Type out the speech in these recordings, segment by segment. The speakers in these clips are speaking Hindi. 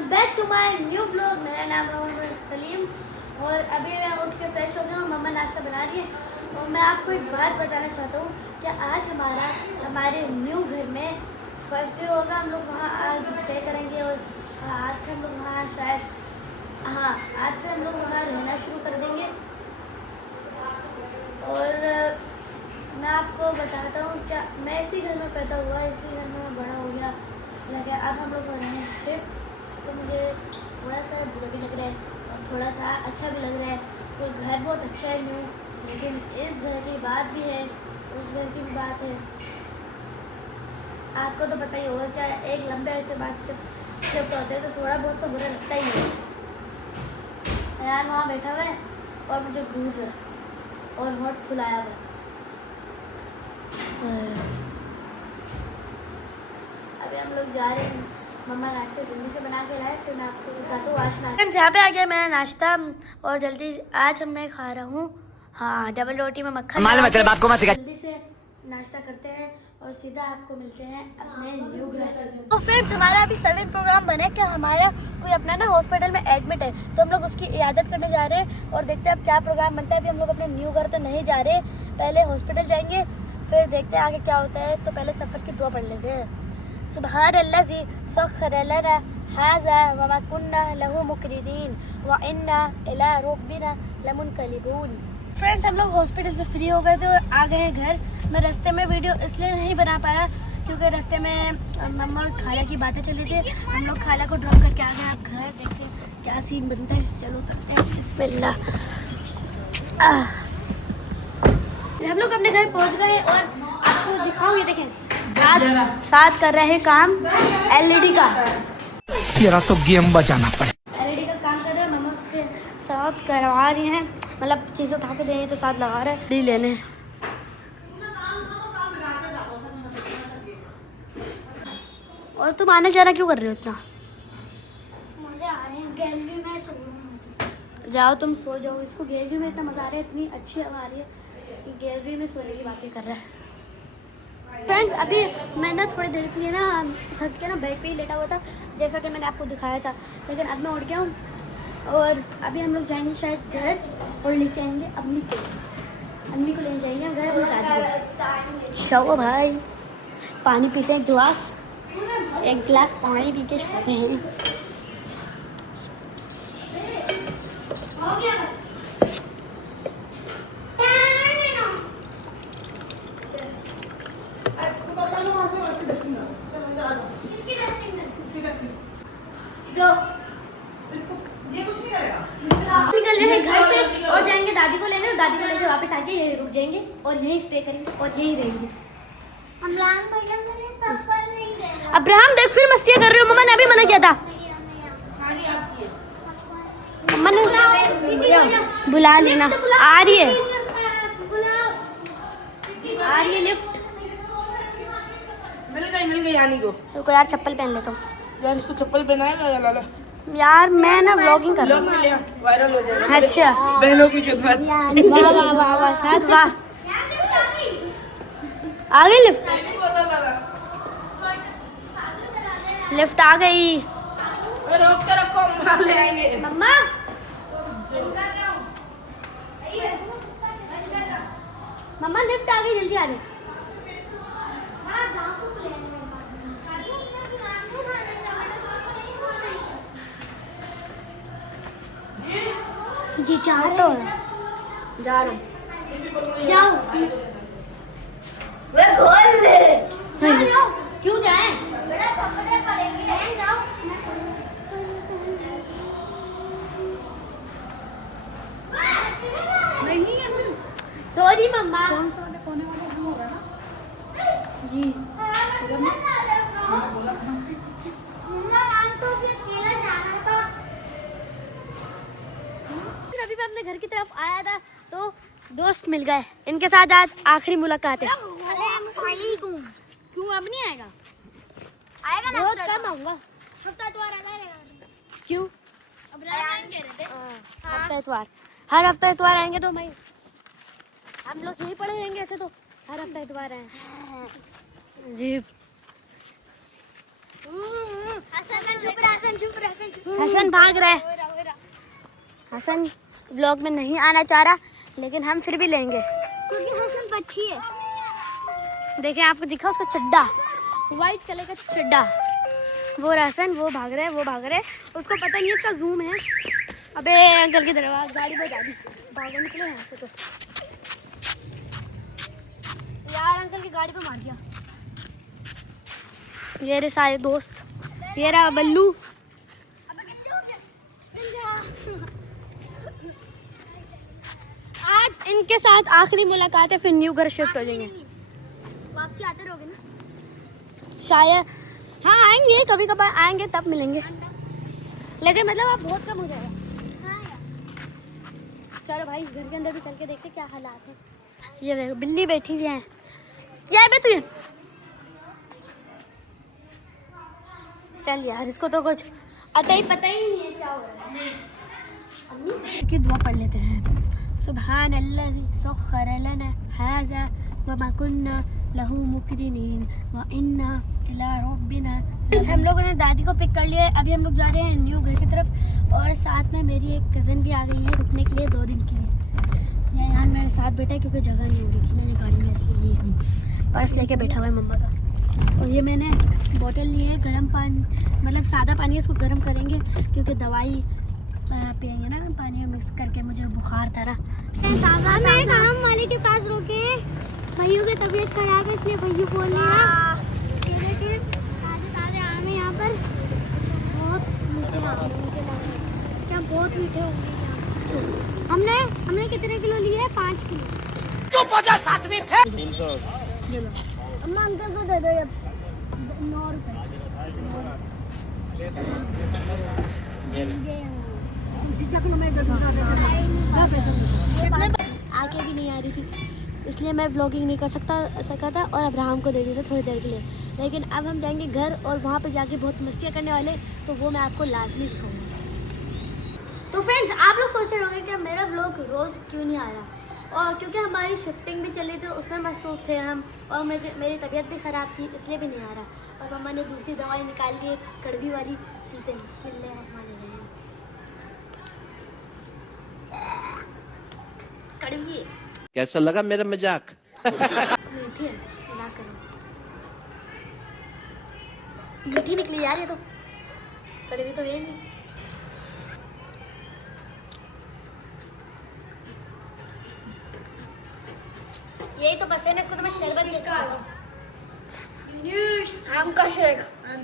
Welcome back to my new blog. मेरा नाम है सलीम और अभी मैं उठ के फ्रेश हो गया हूँ। मम्मा नाश्ता बना रही है और मैं आपको एक बात बताना चाहता हूँ कि आज हमारे न्यू घर में फर्स्ट डे होगा। हम लोग वहाँ आज स्टे करेंगे और आज से हम लोग वहाँ शायद आज से हम लोग वहाँ रहना शुरू कर देंगे। और मैं आपको बताता हूँ क्या मैं इसी घर में पैदा हुआ, इसी घर में बड़ा हो गया लगे। अब हम लोग हो रहे हैं शिफ्ट, तो मुझे थोड़ा सा बुरा भी लग रहा है और थोड़ा सा अच्छा भी लग रहा है। तो घर बहुत अच्छा है न्यू, लेकिन इस घर की बात भी है, उस घर की भी बात है। आपको तो पता ही होगा क्या एक लंबे अरसे बाद जब शिफ्ट होते हैं तो थोड़ा बहुत तो बुरा लगता ही है। यार वहाँ बैठा हुआ है और मुझे घूर रहा है और होठ फुलाया हुआ। अभी हम लोग जा रहे हैं, मम्मा नाश्ता जल्दी से बना के लाए, फिर मैं आपको दिखाता हूँ आज नाश्ता। यहाँ पे आ गया मेरा नाश्ता और जल्दी आज मैं खा रहा हूँ डबल रोटी में मक्खन। जल्दी से नाश्ता करते हैं और सीधा आपको मिलते हैं अपने न्यू घर। तो फ्रेंड्स हमारा अभी सडन प्रोग्राम बना है कि हमारा कोई अपना ना हॉस्पिटल में एडमिट है, तो हम लोग उसकी इयादत करने जा रहे हैं और देखते हैं अब क्या प्रोग्राम बनता है। अभी हम लोग अपने न्यू घर तो नहीं जा रहे, पहले हॉस्पिटल जाएंगे, फिर देखते हैं आगे क्या होता है। तो पहले सफ़र की दुआ पढ़ लेते हैं। सुबहान अल्लाज़ी सख्खर लना हाज़ा व मा कुन्ना लहू मुक़रिनीन व इन्ना इला रब्बिना लमुनक़लिबून। फ्रेंड्स हम लोग हॉस्पिटल से फ्री हो गए तो आ गए हैं घर। मैं रास्ते में वीडियो इसलिए नहीं बना पाया क्योंकि रास्ते में मम्मा और खाला की बातें चली थी। हम लोग खाला को ड्रॉप करके आ गए। अब घर देखते हैं क्या सीन बनता है, चलो उतरते हैं। बिस्मिल्लाह। हम लोग अपने घर पहुंच गए और आपको दिखाऊं, ये देखें साथ कर रहे हैं काम एलईडी का। तेरा तो गेम बजाना पड़े। एलईडी का काम कर रहे हैं, मम्मा उसके साथ करवा रही हैं, मतलब चीज़ें उठा के दे रही हैं तो साथ लगा रहे हैं डी लेने। और तुम आने जाना क्यों कर रहे हो इतना? मज़े आ रहे हैं, गैलरी में सो जाओ, तुम सो जाओ। इसको गैलरी में इतना मज़ा आ रहा है, इतनी अच्छी हवा आ रही है कि गैलरी में सोने की बातें कर रहा है। फ्रेंड्स अभी मैं ना थोड़ी देर के लिए ना थक के ना बेड पे ही लेटा हुआ था, जैसा कि मैंने आपको दिखाया था, लेकिन अब मैं उठ गया हूँ और अभी हम लोग जाएंगे शायद घर और लेके आएंगे अम्मी को लेने जाएंगे हम घर अपनी दादी को। चलो भाई पानी पीते हैं, एक गिलास पानी पी के सोते हैं। निकल रहे हैं घर से और जाएंगे दादी को लेने, और दादी को लेकर वापस आके यहीं रुक जाएंगे और यहीं स्टे करेंगे और यहीं रहेंगे। अब्राहम देख फिर मस्तियाँ कर रहे हो, मम्मा ने अभी मना किया था। मम्मा ने बुला लेना, आ रही है लिफ्ट। मिल गई आनी को। रुको यार चप्पल पहन लेता हूँ। यार इसको चप्पल पहनाएगा या लाला? यार मैं ना व्लॉगिंग कर रहा हूँ, वायरल हो जाएगा। अच्छा बहनों की खिदमत। वाह वाह वाह वाह साथ वाह। आ गई लिफ्ट आ गई। रोक के रखो, हम ले आएंगे। मम्मा मम्मा लिफ्ट आ गई, जल्दी आ जाए। ये जा रहा है, जा रहा हूँ, जाओ वे खोल ले। जाओ क्यों जाएं? जाओ। नहीं है सिर्फ सॉरी मम्मा। कौन सा वाले कोने वाले हम हो रहा है ना जी। अभी मैं अपने घर की तरफ आया था तो दोस्त मिल गए, इनके साथ आज आखिरी मुलाकात है। क्यों अब नहीं आएगा? आएगा ना, बहुत कम आऊंगा। हफ्ता इतवार आ जाएगा। क्यों? अब हफ्ता इतवार, हर हफ्ता इतवार आएंगे तो भाई हम लोग यहीं पड़े रहेंगे। ऐसे तो हर हफ्ता इतवार आए जी। हसन चुप रह, हसन चुप रह, हसन चुप हसन भाग रहा है। हसन व्लॉग में नहीं आना चाह रहा, लेकिन हम फिर भी लेंगे क्योंकि हसन पक्षी है। देखिए आपको दिखा उसका चड्डा, वाइट कलर का चड्डा। वो हसन वो भाग रहा है, वो भाग रहा है, उसको पता नहीं है इसका जूम है। अबे अंकल की तरफ गाड़ी बजा दी, भागो निकलो यहाँ से। तो यार अंकल की गाड़ी पे मार दिया। ये रहे सारे दोस्त, ये रहा बल्लू। आज इनके साथ आखिरी मुलाकात है, फिर न्यू घर शिफ्ट हो जाएंगे। वापसी आते रहोगे ना शायद? हाँ आएंगे, कभी कभार आएंगे तब मिलेंगे, लेकिन मतलब आप बहुत कम हो जाएगा। चलो भाई घर के अंदर भी चल के देखते क्या हालात है। ये देखो बिल्ली बैठी हुई है। क्या है बे तुझे? चल यार इसको तो कुछ पता ही नहीं है क्या हो रहा है। अम्मी की दुआ पढ़ लेते हैं। सुभान अल्लाज़ी सख्खर लना हाज़ा व मा कुन्ना लहू मुक़रिनीन व इन्ना इला रब्बिना। हम लोगों ने दादी को पिक कर लिया है। अभी हम लोग जा रहे हैं न्यू घर की तरफ, और साथ में मेरी एक कज़न भी आ गई है रुकने के लिए 2 दिन के लिए। यहाँ मेरे साथ बैठा है क्योंकि जगह नहीं हो रही थी मेरी गाड़ी में, इसलिए पर्स लेके बैठा हुआ है मम्मा का। और ये मैंने बोतल ली है गर्म पानी, मतलब सादा पानी, इसको गर्म करेंगे क्योंकि दवाई पियेंगे ना पानी में मिक्स करके। मुझे बुखार था ना, मैं काम वाले के पास रुके हैं। भैया की तबीयत खराब है इसलिए भैया बोल रहे हैं ताज़े ताज़े आम है यहाँ पर। बहुत मीठे आम है, मुझे लग रहा है क्या बहुत मीठे होंगे। हमने कितने किलो लिए हैं? 5 किलो। चुप हो जा सातवीं फेल। अम्मा अंकल को दे दो 9 रुपए। आके भी नहीं आ रही थी इसलिए मैं व्लॉगिंग नहीं कर सका था, और अब्राहम को दे दिया था थोड़ी देर के लिए। लेकिन अब हम जाएंगे घर और वहाँ पे जाके बहुत मस्तियाँ करने वाले, तो वो मैं आपको लाजमी दिखाऊंगा। तो फ्रेंड्स आप लोग सोच रहे होंगे कि मेरा व्लॉग रोज़ क्यों नहीं आ रहा, और क्योंकि हमारी शिफ्टिंग भी चली थी उसमें मसरूफ़ थे हम, और मेरी तबीयत भी ख़राब थी इसलिए भी नहीं आ रहा। और मम्मा ने दूसरी दवाई निकाल ली, एक कड़वी वाली पीते हैं। बिस्मिल्लाहिर्रहमानिर्रहीम। कड़वी है। कैसा लगा मेरा मजाक? मीठी है, मजाक कर रहा हूँ। मीठी निकली यार ये तो, कड़वी तो है नहीं। यही तो पसंद है इसको, तो मैं शरबत जैसा खाता हूँ। आम का शेक। अब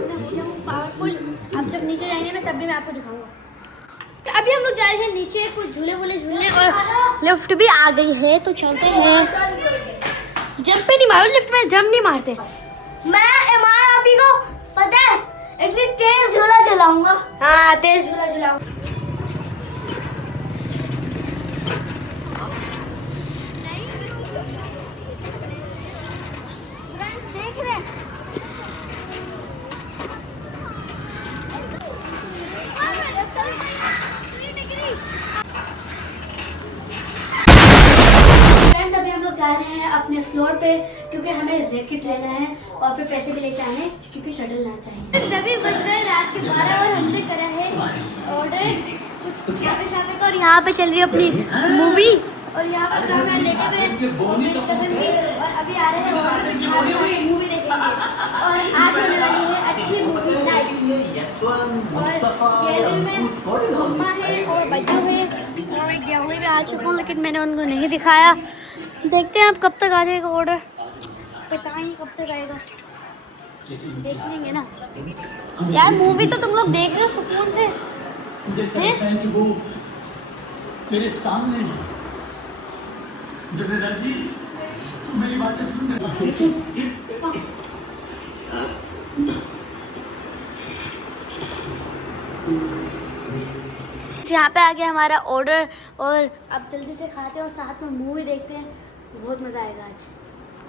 मैं हो जाऊँ पावरफुल। अब जब नीचे जाएंगे ना तब भी मैं आपको दिखाऊंगा। तो अभी हम लोग जा रहे हैं नीचे कुछ झूले वूले झूलने, और लिफ्ट भी आ गई है तो चलते हैं। जंप पे नहीं मारो, लिफ्ट में जंप नहीं मारते। मैं इमाम अभी को पता है इतनी तेज झूला चलाऊंगा। हाँ तेज झूला चलाऊंगा। देख रहे फ्रेंड्स, अभी हम लोग जा रहे हैं अपने फ्लोर पे क्योंकि हमें रैकेट लेना है और फिर पैसे भी लेके आने हैं क्योंकि शटल ना चाहिए। सभी बज गए रात के 12 और हमने करा है ऑर्डर कुछ छापे का, और यहाँ पे चल रही है अपनी मूवी, और यहाँ पर मैं लेके हुए अपनी कज़न भी, और अभी आ रहे हैं मूवी देखेंगे। और आज होने वाली है अच्छी मूवी नाइट, और गैलरी में मम्मा है और बच्चे हुए, और मैं गैलरी में आ चुका हूँ लेकिन मैंने उनको नहीं दिखाया। देखते हैं अब कब तक आ जाएगा ऑर्डर, पता नहीं कब तक आएगा, देख लेंगे ना। यार मूवी तो तुम लोग देख रहे हो सुकून से हैं? मेरे सामने जगन्नाथ जी मेरी बातें सुन रहे। यहाँ पे आ गया हमारा ऑर्डर, और अब जल्दी से खाते हैं और साथ में मूवी देखते हैं। बहुत मज़ा आएगा आज।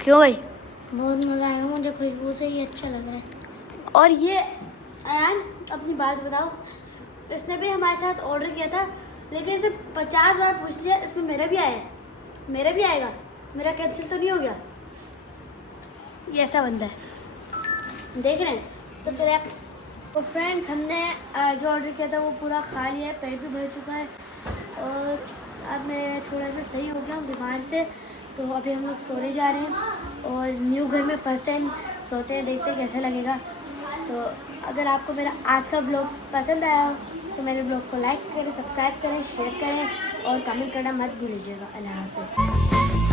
क्यों भाई? बहुत मज़ा आएगा, मुझे खुशबू से ही अच्छा लग रहा है। और ये अयान अपनी बात बताओ, इसने भी हमारे साथ ऑर्डर किया था लेकिन इसे 50 बार पूछ लिया, इसमें मेरा भी आया, मेरा भी आएगा, मेरा कैंसिल तो नहीं हो गया। ये ऐसा बंदा है, देख रहे हैं तो चले। तो फ्रेंड्स, हमने जो ऑर्डर किया था वो पूरा खा लिया है, पेट भी भर चुका है और अब मैं थोड़ा सा सही हो गया हूँ बीमार से। तो अभी हम लोग सोने जा रहे हैं और न्यू घर में फ़र्स्ट टाइम सोते हैं, देखते हैं कैसा लगेगा। तो अगर आपको मेरा आज का व्लॉग पसंद आया हो तो मेरे व्लॉग को लाइक करें, सब्सक्राइब करें, शेयर करें और कमेंट करना मत भूलिएगा। अल्लाह हाफ़िज़।